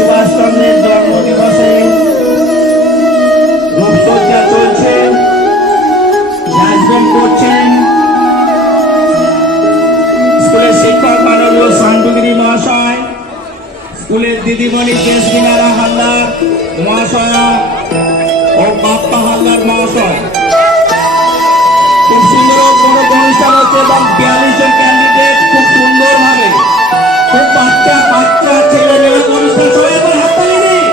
সুভাষ চন্দ্রের জন্মদিবসে রূপসজ্জা চলছে, ডাস্টবিন করছেন স্কুলের শিক্ষক মাননীয় শান্তগিরি মহাশয়, স্কুলের দিদিমণি জেসমিনারা হালদার মহাশয়া ও বাপ্পা হালদার মহাশয়। খুব সুন্দর বড় অনুষ্ঠান হচ্ছে এবং 42 জন ক্যান্ডিডেট খুব সুন্দর ভাবে, খুব বাচ্চা বাচ্চা ছেলে মেয়ে অনুষ্ঠান। সবাই একবার হাততালি দিই,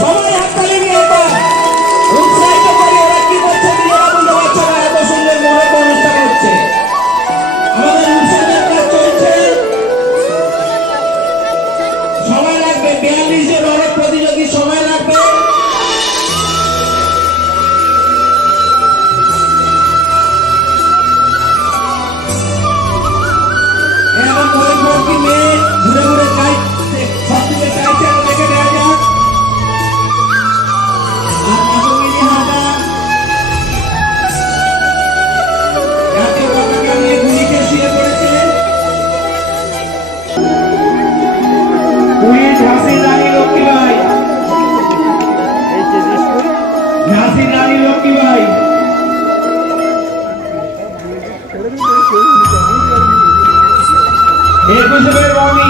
সবাই হাততালি দিই, একবার উৎসাহিত করি। ওরা কি করছে নিজেরা বুঝতে পারছে না, এত সুন্দর বড় অনুষ্ঠান হচ্ছে। আমাদের উৎসবের কাজ চলছে, সময় লাগবে। 42 জন অনেক প্রতিযোগী, সময় লাগবে। ঝাঁসির রানী লক্ষ্মীবাই, ঝাঁসির রানী লক্ষ্মীবাই, একুশে রনি